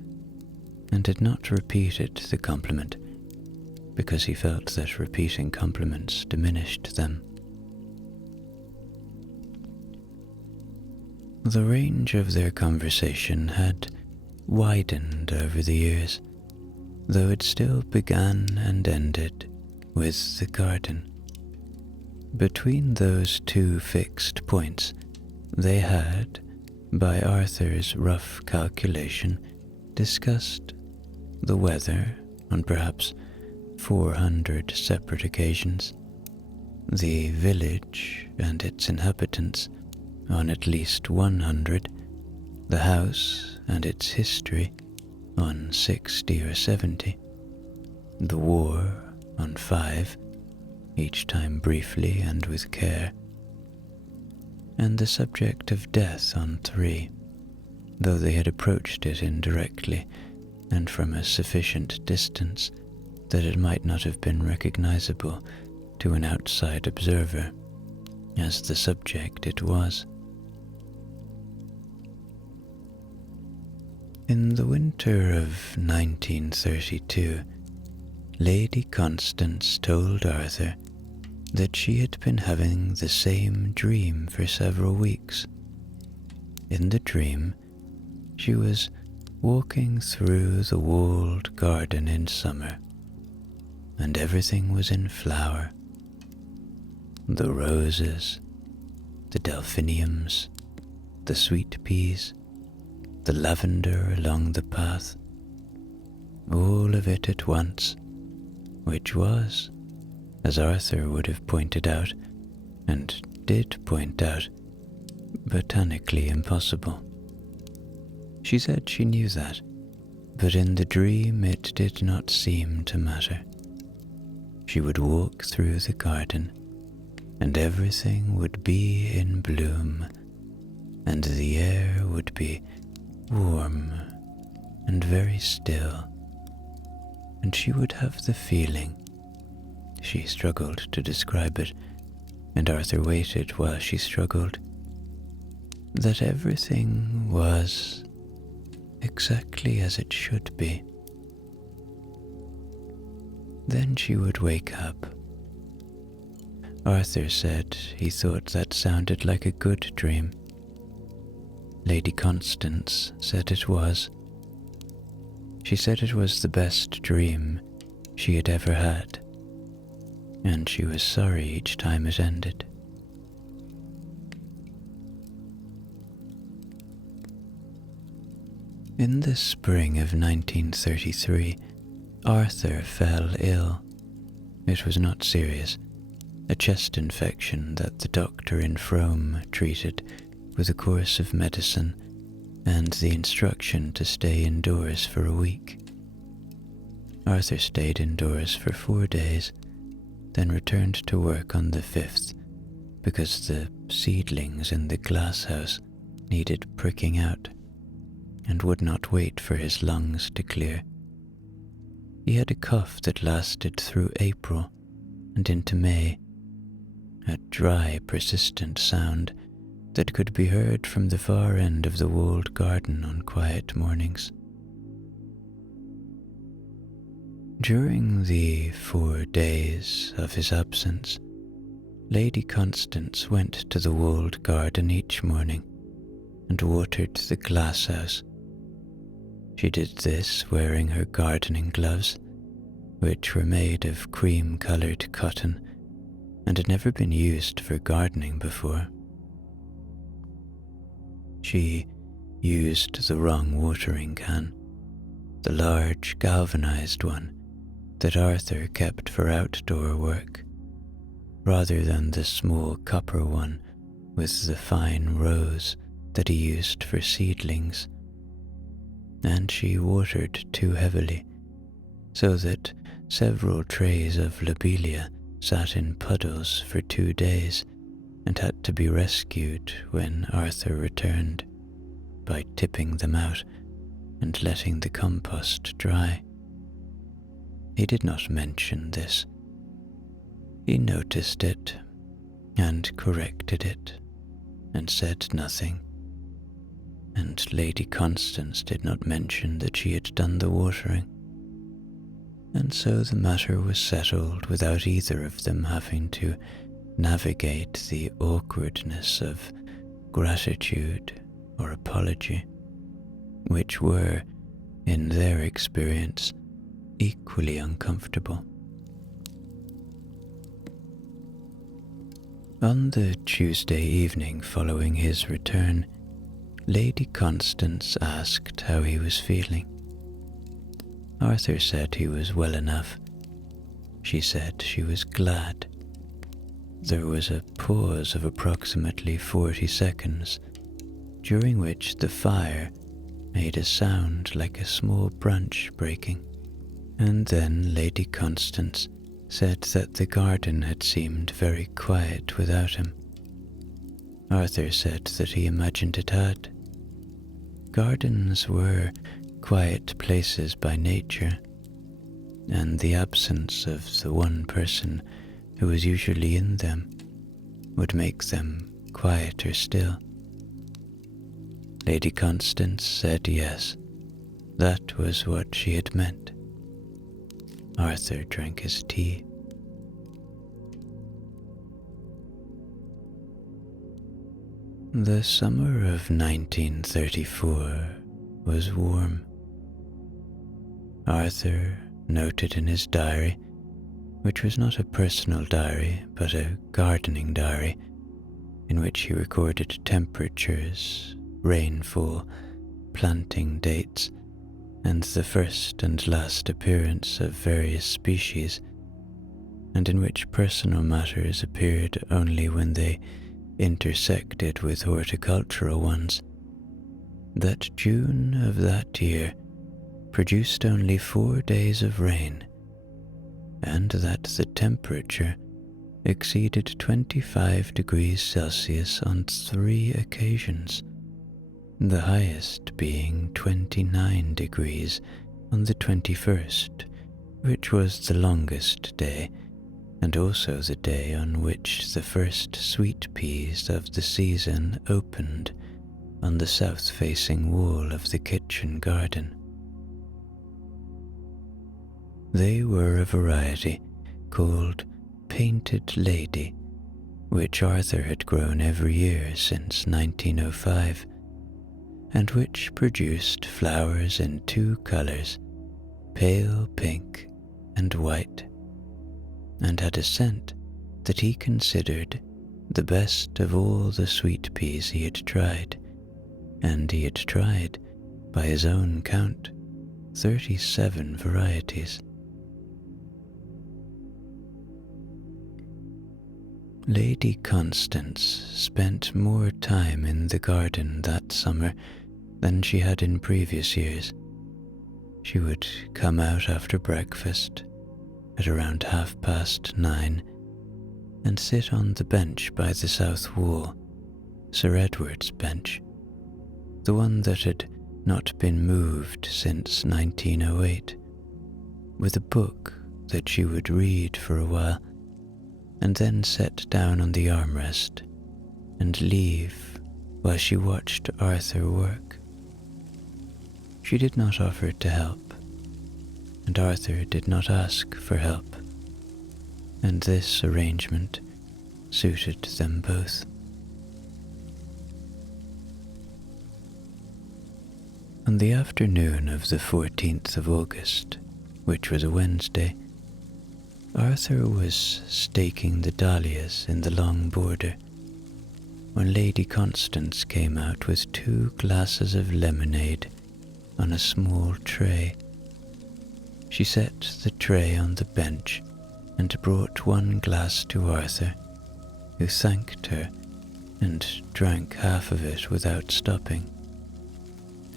and had not repeated the compliment because he felt that repeating compliments diminished them. The range of their conversation had widened over the years, though it still began and ended with the garden. Between those 2 fixed points, they had, by Arthur's rough calculation, discussed the weather on perhaps 400 separate occasions, the village and its inhabitants on at least 100, the house and its history on 60 or 70, the war on 5, each time briefly and with care, and the subject of death on 3, though they had approached it indirectly and from a sufficient distance that it might not have been recognizable to an outside observer as the subject it was. In the winter of 1932, Lady Constance told Arthur that she had been having the same dream for several weeks. In the dream, she was walking through the walled garden in summer, and everything was in flower. The roses, the delphiniums, the sweet peas, the lavender along the path, all of it at once, which was, as Arthur would have pointed out, and did point out, botanically impossible. She said she knew that, but in the dream it did not seem to matter. She would walk through the garden, and everything would be in bloom, and the air would be warm and very still, and she would have the feeling, she struggled to describe it, and Arthur waited while she struggled, that everything was exactly as it should be. Then she would wake up. Arthur said he thought that sounded like a good dream. Lady Constance said it was. She said it was the best dream she had ever had, and she was sorry each time it ended. In the spring of 1933, Arthur fell ill. It was not serious, a chest infection that the doctor in Frome treated with a course of medicine and the instruction to stay indoors for a week. Arthur stayed indoors for 4 days, then returned to work on the 5th because the seedlings in the glasshouse needed pricking out and would not wait for his lungs to clear. He had a cough that lasted through April and into May, a dry, persistent sound that could be heard from the far end of the walled garden on quiet mornings. During the 4 days of his absence, Lady Constance went to the walled garden each morning and watered the glasshouse. She did this wearing her gardening gloves, which were made of cream-coloured cotton and had never been used for gardening before. She used the wrong watering can, the large galvanized one that Arthur kept for outdoor work, rather than the small copper one with the fine rose that he used for seedlings. And she watered too heavily, so that several trays of lobelia sat in puddles for 2 days and had to be rescued when Arthur returned by tipping them out and letting the compost dry. He did not mention this. He noticed it and corrected it and said nothing, and Lady Constance did not mention that she had done the watering, and so the matter was settled without either of them having to navigate the awkwardness of gratitude or apology, which were, in their experience, equally uncomfortable. On the Tuesday evening following his return, Lady Constance asked how he was feeling. Arthur said he was well enough. She said she was glad. There was a pause of approximately 40 seconds, during which the fire made a sound like a small branch breaking, and then Lady Constance said that the garden had seemed very quiet without him. Arthur said that he imagined it had. Gardens were quiet places by nature, and the absence of the one person who was usually in them would make them quieter still. Lady Constance said yes, that was what she had meant. Arthur drank his tea. The summer of 1934 was warm. Arthur noted in his diary, which was not a personal diary but a gardening diary, in which he recorded temperatures, rainfall, planting dates, and the first and last appearance of various species, and in which personal matters appeared only when they intersected with horticultural ones, that June of that year produced only 4 days of rain, and that the temperature exceeded 25 degrees Celsius on 3 occasions, the highest being 29 degrees on the 21st, which was the longest day, and also the day on which the first sweet peas of the season opened on the south-facing wall of the kitchen garden. They were a variety called Painted Lady, which Arthur had grown every year since 1905, and which produced flowers in 2 colours, pale pink and white, and had a scent that he considered the best of all the sweet peas he had tried, and he had tried, by his own count, 37 varieties. Lady Constance spent more time in the garden that summer than she had in previous years. She would come out after breakfast at around 9:30 and sit on the bench by the south wall, Sir Edward's bench, the one that had not been moved since 1908, with a book that she would read for a while and then set down on the armrest and leave while she watched Arthur work. She did not offer to help, and Arthur did not ask for help, and this arrangement suited them both. On the afternoon of the 14th of August, which was a Wednesday, Arthur was staking the dahlias in the long border when Lady Constance came out with 2 glasses of lemonade on a small tray. She set the tray on the bench and brought 1 glass to Arthur, who thanked her and drank half of it without stopping.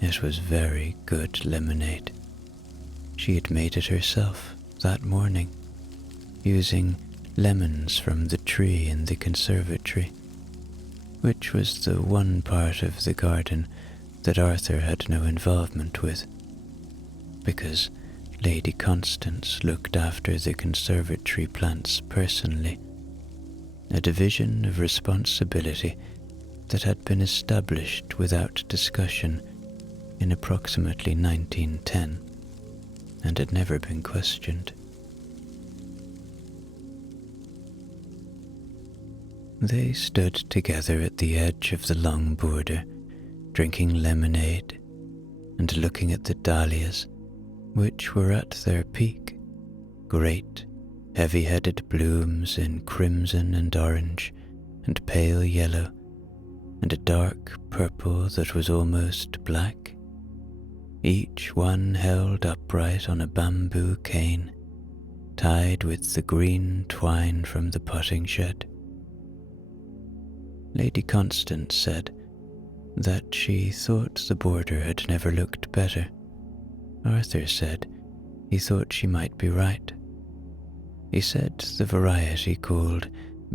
It was very good lemonade. She had made it herself that morning, using lemons from the tree in the conservatory, which was the one part of the garden that Arthur had no involvement with, because Lady Constance looked after the conservatory plants personally, a division of responsibility that had been established without discussion in approximately 1910 and had never been questioned. They stood together at the edge of the long border, drinking lemonade and looking at the dahlias, which were at their peak, great, heavy-headed blooms in crimson and orange and pale yellow, and a dark purple that was almost black, each one held upright on a bamboo cane, tied with the green twine from the potting shed. Lady Constance said that she thought the border had never looked better. Arthur said he thought she might be right. He said the variety called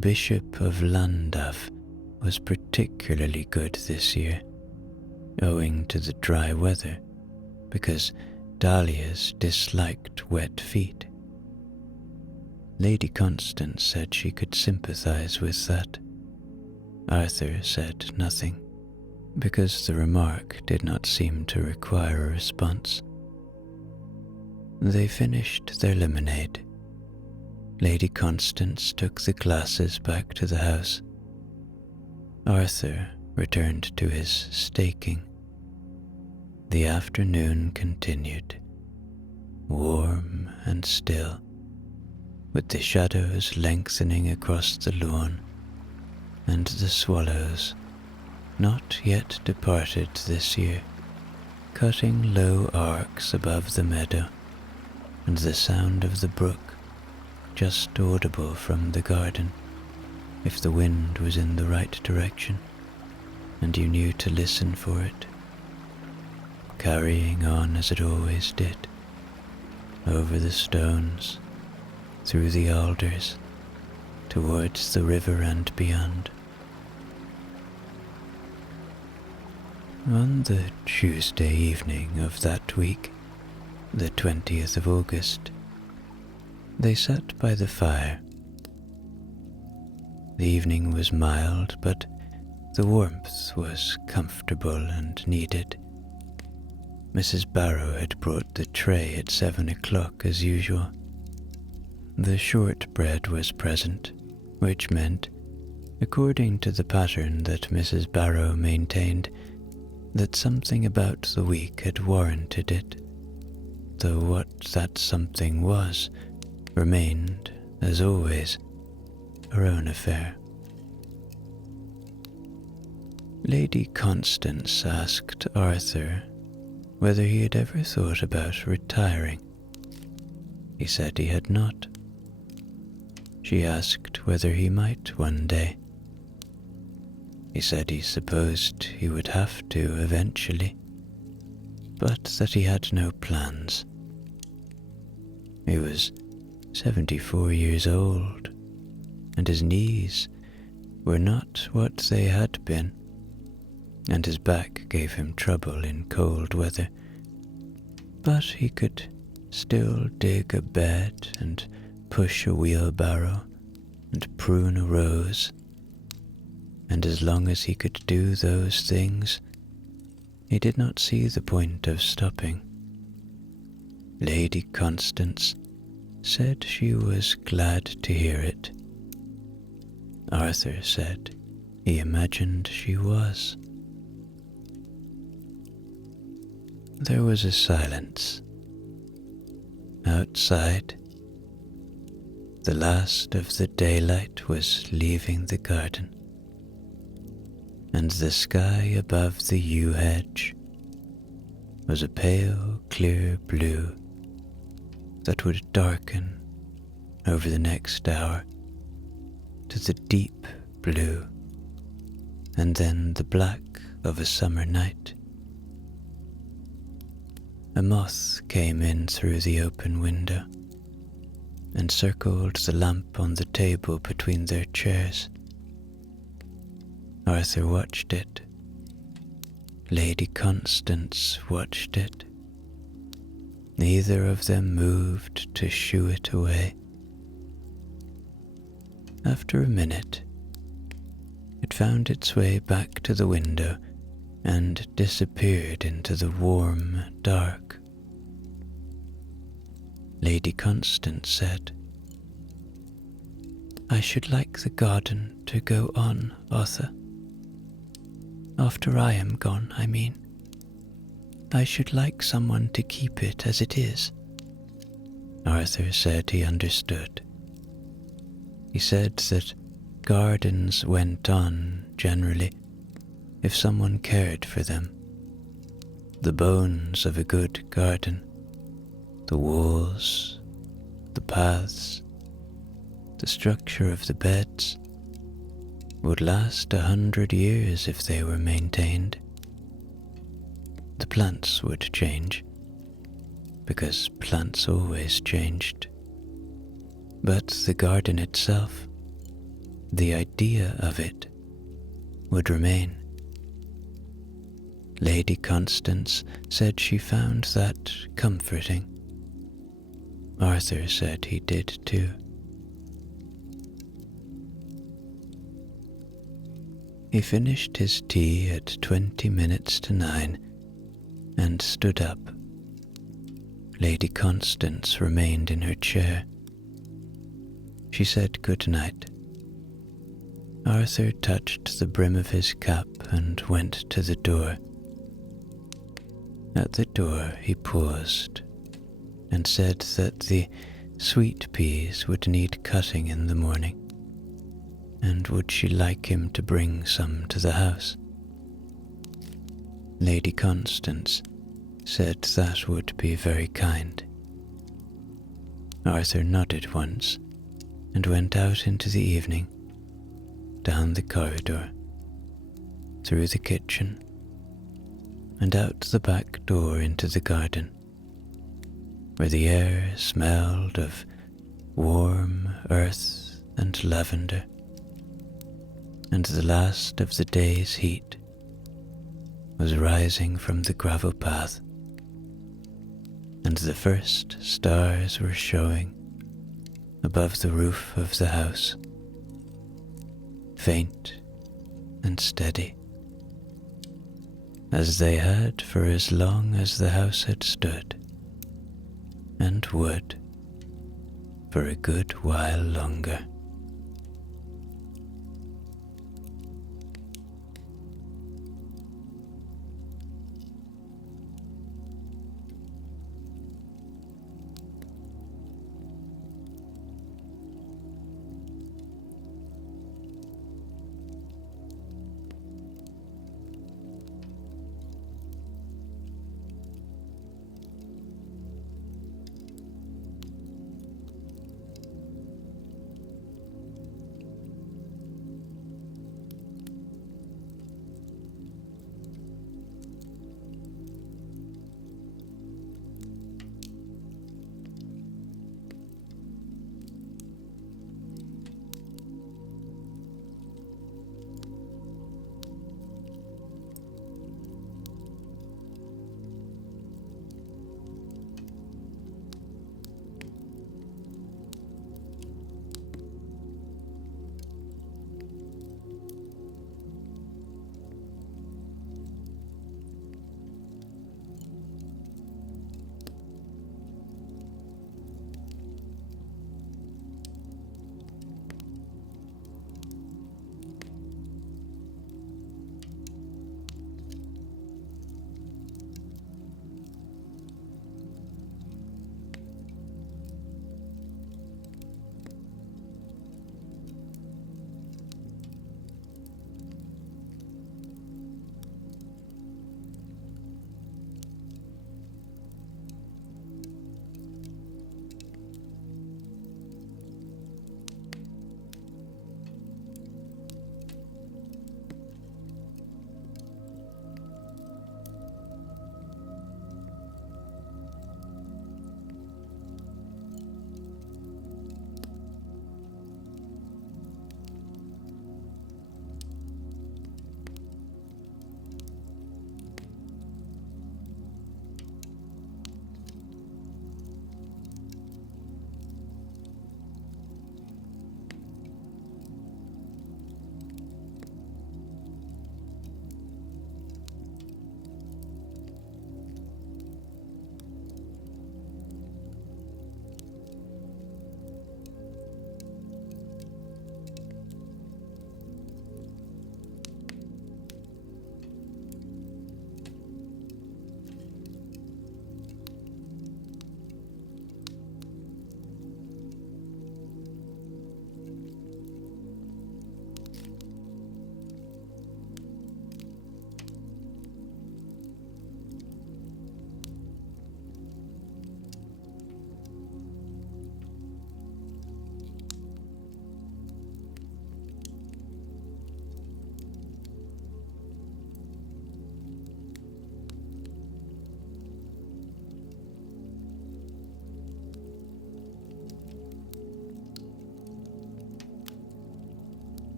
Bishop of Llandaff was particularly good this year, owing to the dry weather, because dahlias disliked wet feet. Lady Constance said she could sympathize with that. Arthur said nothing, because the remark did not seem to require a response. They finished their lemonade. Lady Constance took the glasses back to the house. Arthur returned to his staking. The afternoon continued, warm and still, with the shadows lengthening across the lawn, and the swallows, not yet departed this year, cutting low arcs above the meadow, and the sound of the brook, just audible from the garden, if the wind was in the right direction, and you knew to listen for it, carrying on as it always did, over the stones, through the alders, towards the river and beyond. On the Tuesday evening of that week, the 20th of August, they sat by the fire. The evening was mild, but the warmth was comfortable and needed. Mrs. Barrow had brought the tray at 7 o'clock as usual. The shortbread was present, which meant, according to the pattern that Mrs. Barrow maintained, that something about the week had warranted it, though what that something was remained, as always, her own affair. Lady Constance asked Arthur whether he had ever thought about retiring. He said he had not. She asked whether he might one day. He said he supposed he would have to eventually, but that he had no plans. He was 74 years old, and his knees were not what they had been, and his back gave him trouble in cold weather, but he could still dig a bed and push a wheelbarrow and prune a rose. and as long as he could do those things, he did not see the point of stopping. Lady Constance said she was glad to hear it. Arthur said he imagined she was. There was a silence. Outside, the last of the daylight was leaving the garden, and the sky above the yew hedge was a pale, clear blue that would darken over the next hour to the deep blue and then the black of a summer night. A moth came in through the open window and circled the lamp on the table between their chairs. Arthur watched it. Lady Constance watched it. Neither of them moved to shoo it away. After a minute, it found its way back to the window and disappeared into the warm dark. Lady Constance said, "I should like the garden to go on, Arthur. After I am gone, I mean. I should like someone to keep it as it is." Arthur said he understood. He said that gardens went on, generally, if someone cared for them. The bones of a good garden, the walls, the paths, the structure of the beds, would last 100 years if they were maintained. The plants would change, because plants always changed. But the garden itself, the idea of it, would remain. Lady Constance said she found that comforting. Arthur said he did too. He finished his tea at 20 minutes to 9 and stood up. Lady Constance remained in her chair. She said good night. Arthur touched the brim of his cap and went to the door. At the door he paused and said that the sweet peas would need cutting in the morning, and would she like him to bring some to the house? Lady Constance said that would be very kind. Arthur nodded once and went out into the evening, down the corridor, through the kitchen, and out the back door into the garden, where the air smelled of warm earth and lavender, and the last of the day's heat was rising from the gravel path, and the first stars were showing above the roof of the house, faint and steady, as they had for as long as the house had stood, and would for a good while longer.